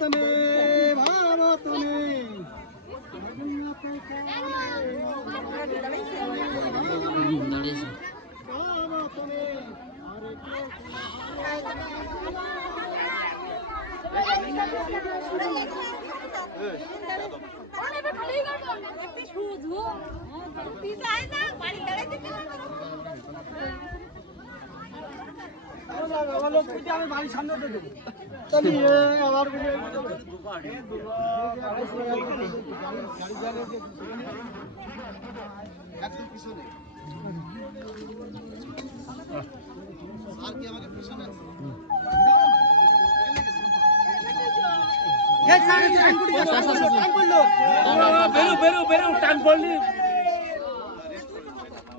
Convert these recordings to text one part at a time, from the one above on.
তুমি ভাবো তুমি আমি বাড়ির সামনে দেবো আবার একদম পিছনে আর কি আমাকে পিছনে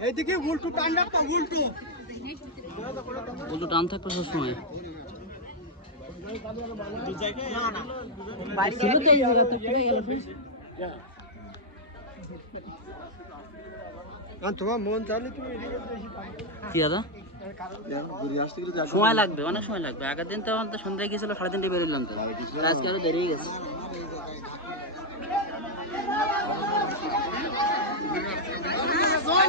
এইদিকে উল্টো টান রাখতো উল্টো টান থাকবে সবসময় তোমার মন চাইলে তুমি কি দাদা সময় লাগবে, অনেক সময় লাগবে। আগের দিন তো সন্ধ্যায় গিয়েছিল, 3:30 বেরোলাম তো, আজকে আরো দেরি গেছে। জয়